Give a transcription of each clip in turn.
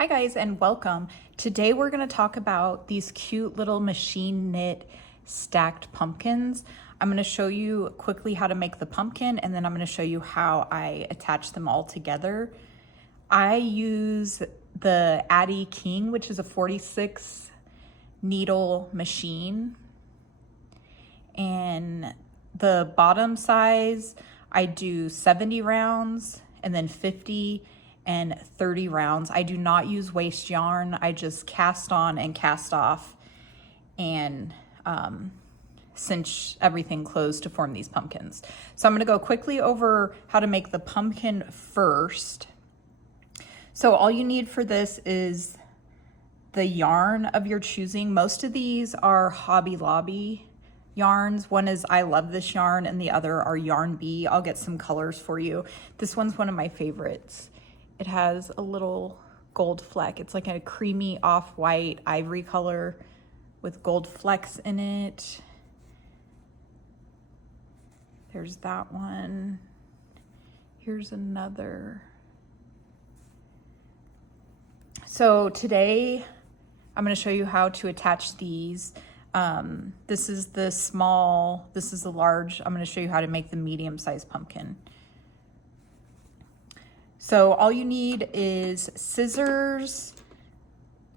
Hi guys and welcome. Today we're going to talk about these cute little machine knit stacked pumpkins. I'm going to show you quickly how to make the pumpkin and then I'm going to show you how I attach them all together. I use the Addi King, which is a 46 needle machine, and the bottom size I do 70 rounds and then 50 and 30 rounds. I do not use waste yarn. I just cast on and cast off and cinch everything closed to form these pumpkins. So I'm going to go quickly over how to make the pumpkin first. So all you need for this is the yarn of your choosing. Most of these are Hobby Lobby yarns. One is I Love This Yarn and the other are Yarn Bee. I'll get some colors for you. This one's one of my favorites. It has a little gold fleck. It's like a creamy off-white ivory color with gold flecks in it. There's that one. Here's another. So today I'm going to show you how to attach these. This is the small, this is the large. I'm going to show you how to make the medium-sized pumpkin. So all you need is scissors,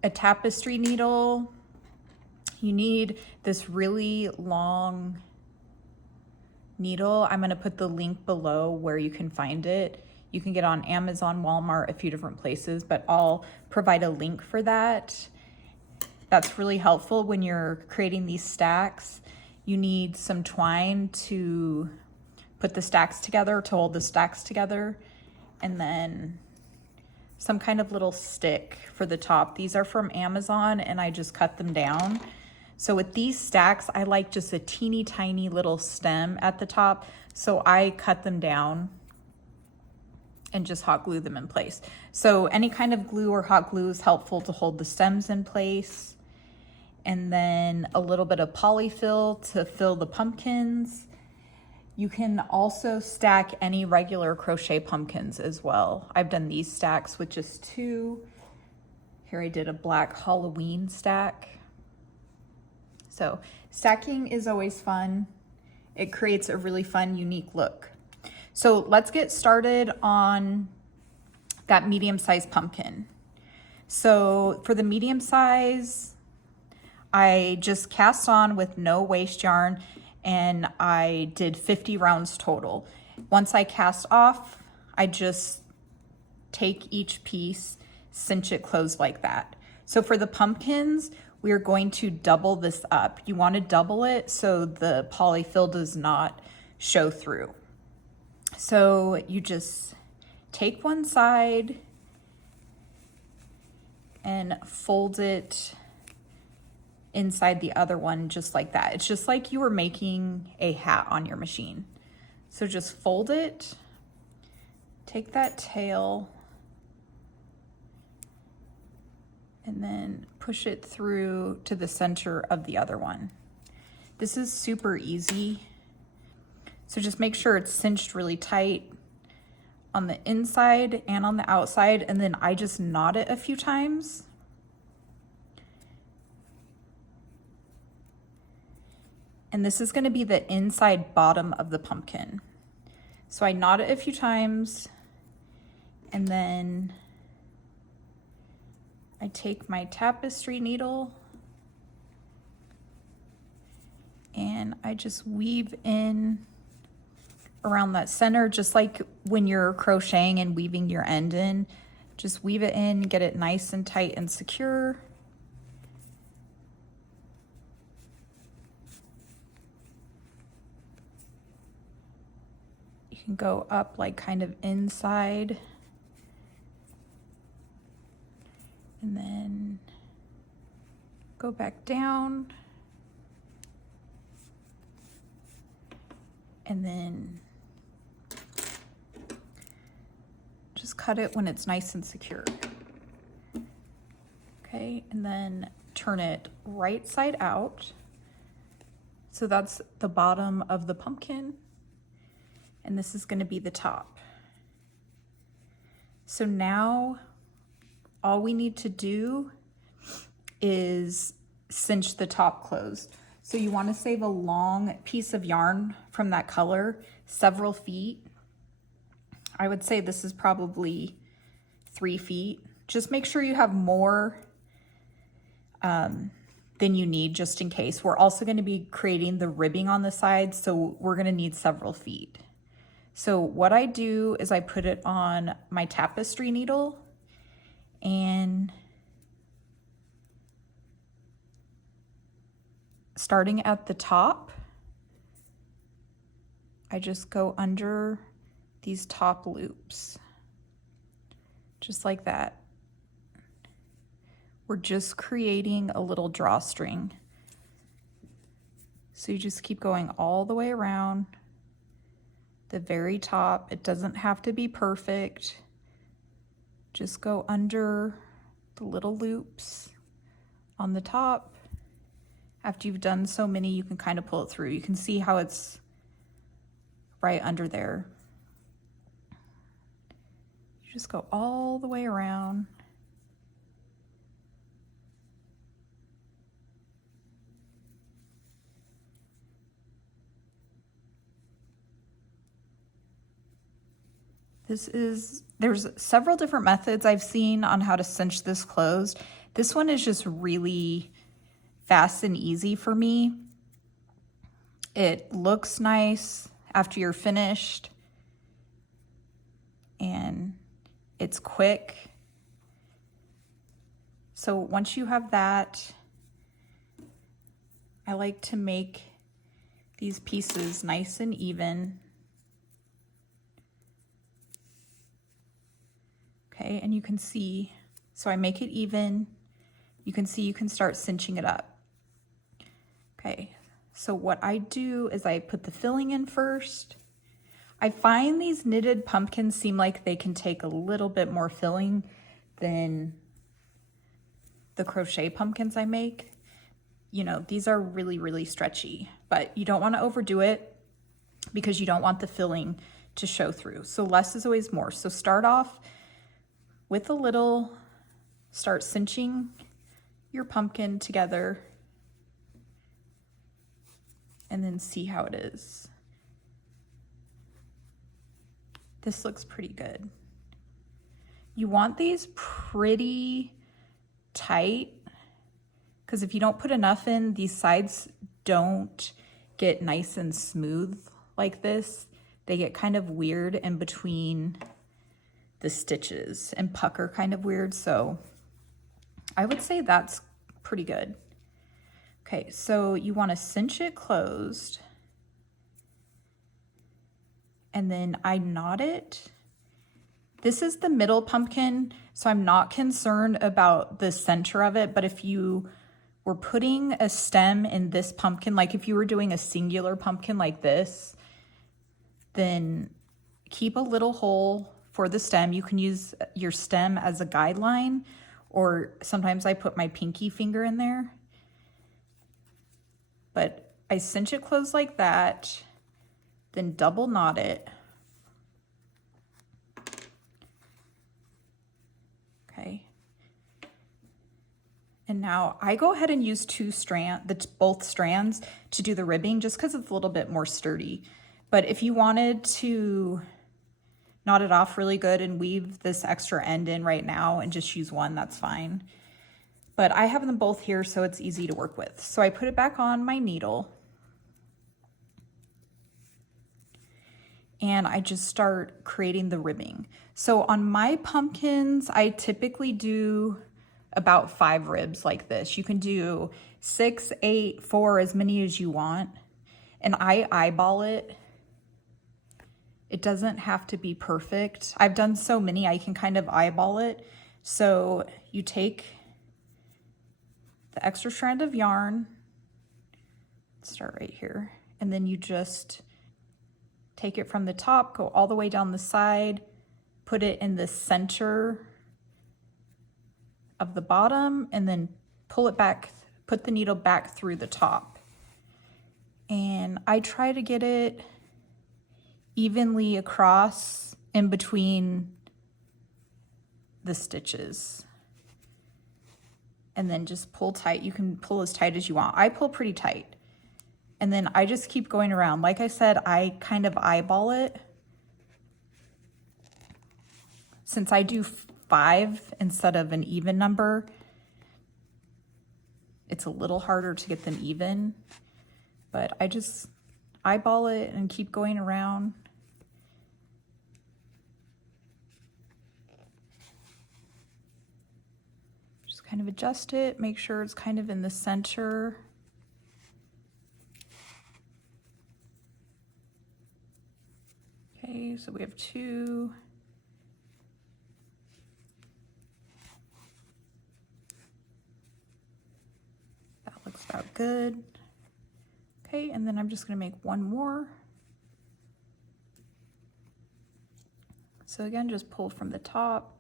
a tapestry needle. You need this really long needle. I'm going to put the link below where you can find it. You can get on Amazon, Walmart, a few different places, but I'll provide a link for that. That's really helpful when you're creating these stacks. You need some twine to put the stacks together, to hold the stacks together. And then some kind of little stick for the top. These are from Amazon and I just cut them down. So with these stacks, I like just a teeny tiny little stem at the top. So I cut them down and just hot glue them in place. So any kind of glue or hot glue is helpful to hold the stems in place. And then a little bit of Poly-Fil to fill the pumpkins. You can also stack any regular crochet pumpkins as well. I've done these stacks with just 2. Here I did a black Halloween stack. So stacking is always fun. It creates a really fun, unique look. So let's get started on that medium-sized pumpkin. So for the medium size, I just cast on with no waste yarn and I did 50 rounds total. Once I cast off, I just take each piece, cinch it closed like that. So for the pumpkins, we are going to double this up. You want to double it so the Poly-Fil does not show through. So you just take one side and fold it inside the other one just like that. It's just like you were making a hat on your machine. So just fold it, take that tail, and then push it through to the center of the other one. This is super easy. So just make sure it's cinched really tight on the inside and on the outside, and then I just knot it a few times. And this is going to be the inside bottom of the pumpkin. So I knot it a few times and then I take my tapestry needle and I just weave in around that center, just like when you're crocheting and weaving your end in. Just weave it in, get it nice and tight and secure. You can go up like kind of inside and then go back down and then just cut it when it's nice and secure. Okay, and then turn it right side out. So that's the bottom of the pumpkin. And this is going to be the top. So now all we need to do is cinch the top closed. So you want to save a long piece of yarn from that color, several feet. I would say this is probably 3 feet. Just make sure you have more than you need, just in case. We're also going to be creating the ribbing on the side, so we're going to need several feet. So what I do is I put it on my tapestry needle, and starting at the top, I just go under these top loops, just like that. We're just creating a little drawstring. So you just keep going all the way around the very top. It doesn't have to be perfect. Just go under the little loops on the top. After you've done so many, you can kind of pull it through. You can see how it's right under there. You just go all the way around. There's several different methods I've seen on how to cinch this closed. This one is just really fast and easy for me. It looks nice after you're finished, and it's quick. So once you have that, I like to make these pieces nice and even. Okay, and you can see, so I make it even. You can see you can start cinching it up. Okay, so what I do is I put the filling in first. I find these knitted pumpkins seem like they can take a little bit more filling than the crochet pumpkins I make. You know, these are really, really stretchy, but you don't want to overdo it because you don't want the filling to show through. So less is always more. So start off with a little, start cinching your pumpkin together, and then see how it is. This looks pretty good. You want these pretty tight, because if you don't put enough in, these sides don't get nice and smooth like this. They get kind of weird in between the stitches and pucker kind of weird. So I would say that's pretty good. Okay, so you want to cinch it closed, and then I knot it. This is the middle pumpkin, so I'm not concerned about the center of it, but if you were putting a stem in this pumpkin, like if you were doing a singular pumpkin like this, then keep a little hole for the stem. You can use your stem as a guideline, or sometimes I put my pinky finger in there. But I cinch it closed like that, then double knot it. Okay. And now I go ahead and use both strands to do the ribbing, just because it's a little bit more sturdy. But if you wanted to knot it off really good and weave this extra end in right now and just use one, that's fine. But I have them both here, so it's easy to work with. So I put it back on my needle, and I just start creating the ribbing. So on my pumpkins, I typically do about 5 ribs like this. You can do 6, 8, 4, as many as you want. And I eyeball it. It doesn't have to be perfect. I've done so many, I can kind of eyeball it. So you take the extra strand of yarn, start right here, and then you just take it from the top, go all the way down the side, put it in the center of the bottom, and then pull it back, put the needle back through the top. And I try to get it evenly across in between the stitches. and then just pull tight. You can pull as tight as you want. I pull pretty tight. And then I just keep going around. Like I said, I kind of eyeball it. Since I do 5 instead of an even number, it's a little harder to get them even, but I just eyeball it and keep going around. Just kind of adjust it, make sure it's kind of in the center. Okay, so we have 2. That looks about good. Okay, and then I'm just gonna make 1 more. So again, just pull from the top.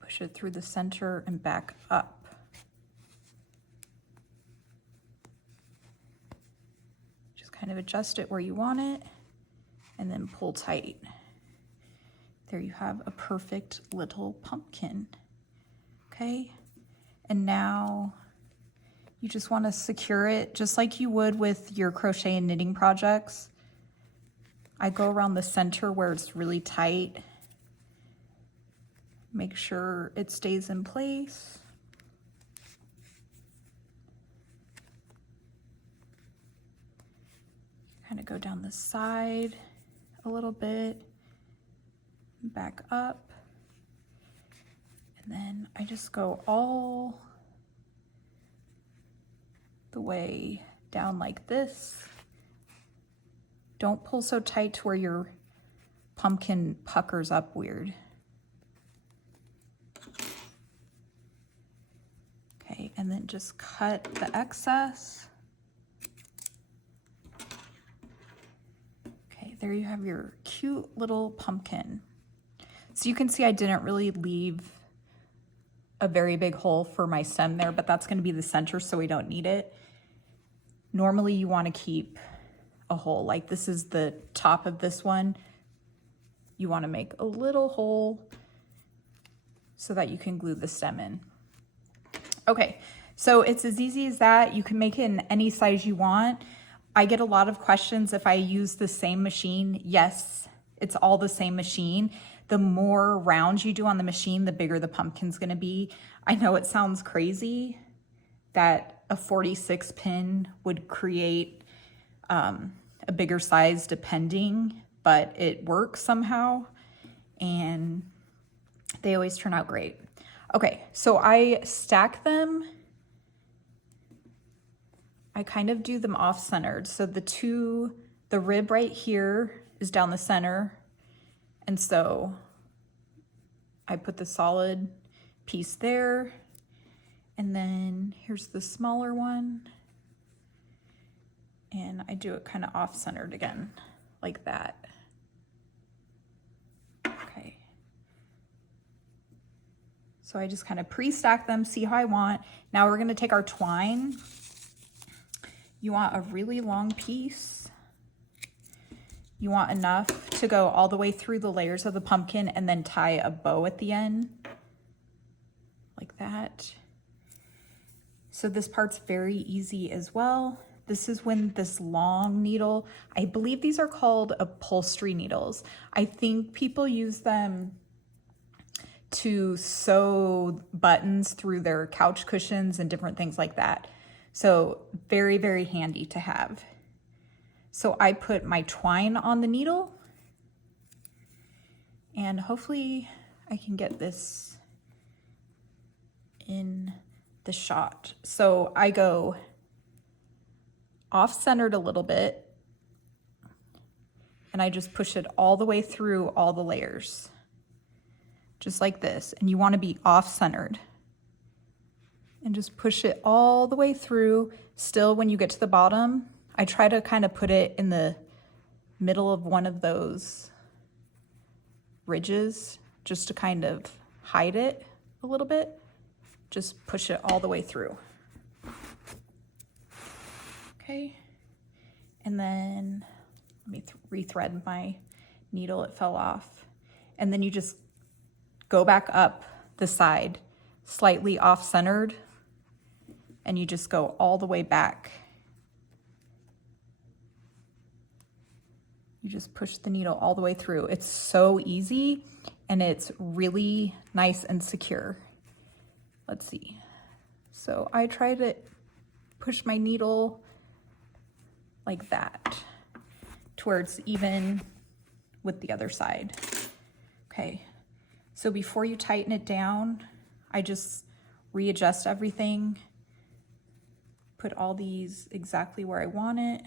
Push it through the center and back up. Just kind of adjust it where you want it and then pull tight. There you have a perfect little pumpkin. Okay, and now you just want to secure it just like you would with your crochet and knitting projects. I go around the center where it's really tight. Make sure it stays in place. Kind of go down the side a little bit, back up. And then I just go all the way down like this. Don't pull so tight to where your pumpkin puckers up weird. Okay, and then just cut the excess. Okay, there you have your cute little pumpkin. So you can see I didn't really leave a very big hole for my stem there, but that's going to be the center, so we don't need it. Normally you want to keep a hole, like this is the top of this one. You want to make a little hole so that you can glue the stem in. Okay, so it's as easy as that. You can make it in any size you want. I get a lot of questions if I use the same machine. Yes, it's all the same machine. The more rounds you do on the machine, the bigger the pumpkin's gonna be. I know it sounds crazy that a 46 pin would create a bigger size depending, but it works somehow and they always turn out great. Okay, so I stack them. I kind of do them off-centered. So the rib right here is down the center. And so I put the solid piece there. And then here's the smaller one. And I do it kind of off-centered again, like that. Okay. So I just kind of pre-stack them, see how I want. Now we're gonna take our twine. You want a really long piece. You want enough to go all the way through the layers of the pumpkin and then tie a bow at the end, like that. So this part's very easy as well. This is when this long needle, I believe these are called upholstery needles. I think people use them to sew buttons through their couch cushions and different things like that. So very, very handy to have. So I put my twine on the needle and hopefully I can get this in the shot. So I go off-centered a little bit and I just push it all the way through all the layers, just like this. And you want to be off-centered and just push it all the way through. Still, when you get to the bottom, I try to kind of put it in the middle of one of those ridges just to kind of hide it a little bit. Just push it all the way through. Okay, and then let me rethread my needle, it fell off. And then you just go back up the side, slightly off-centered, and you just go all the way back. You just push the needle all the way through. It's so easy and it's really nice and secure. Let's see. So I try to push my needle like that to where it's even with the other side. Okay, so before you tighten it down, I just readjust everything, put all these exactly where I want it.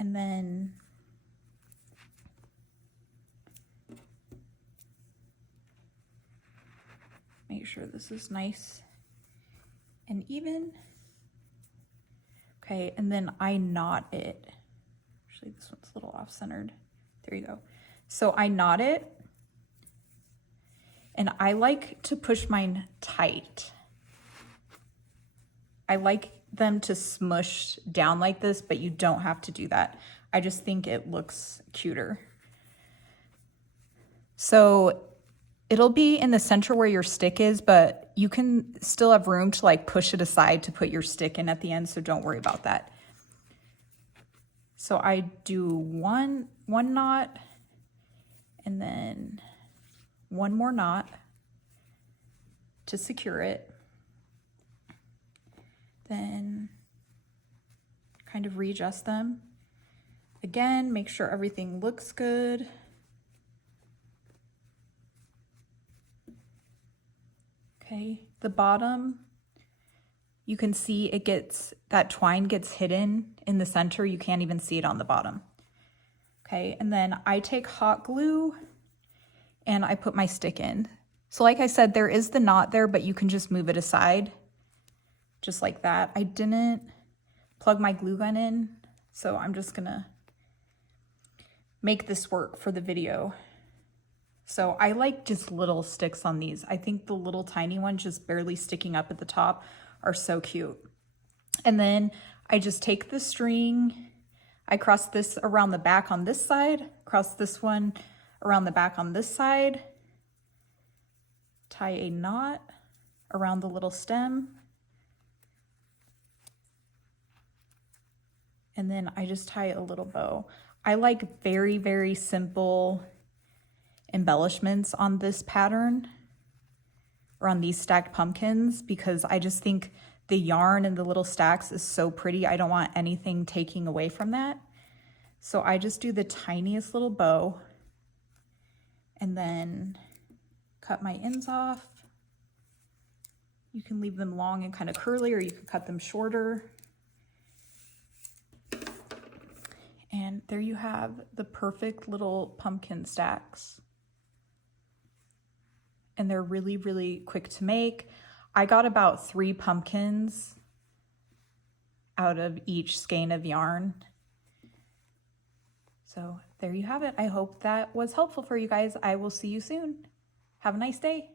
And then make sure this is nice and even. Okay, and then I knot it. Actually, this one's a little off-centered. There you go. So I knot it, and I like to push mine tight. I like them to smush down like this, but you don't have to do that. I just think it looks cuter. So it'll be in the center where your stick is, but you can still have room to like push it aside to put your stick in at the end, so don't worry about that. So I do one knot and then one more knot to secure it. Then kind of readjust them. Again, make sure everything looks good. Okay, the bottom, you can see it gets, that twine gets hidden in the center. You can't even see it on the bottom. Okay, and then I take hot glue and I put my stick in. So like I said, there is the knot there, but you can just move it aside. Just like that. I didn't plug my glue gun in, so I'm just gonna make this work for the video. So I like just little sticks on these. I think the little tiny ones just barely sticking up at the top are so cute. And then I just take the string, I cross this around the back on this side, cross this one around the back on this side, tie a knot around the little stem, and then I just tie a little bow. I like very, very simple embellishments on this pattern or on these stacked pumpkins because I just think the yarn and the little stacks is so pretty. I don't want anything taking away from that. So I just do the tiniest little bow and then cut my ends off. You can leave them long and kind of curly, or you can cut them shorter. And there you have the perfect little pumpkin stacks. And they're really, really quick to make. I got about 3 pumpkins out of each skein of yarn. So there you have it. I hope that was helpful for you guys. I will see you soon. Have a nice day.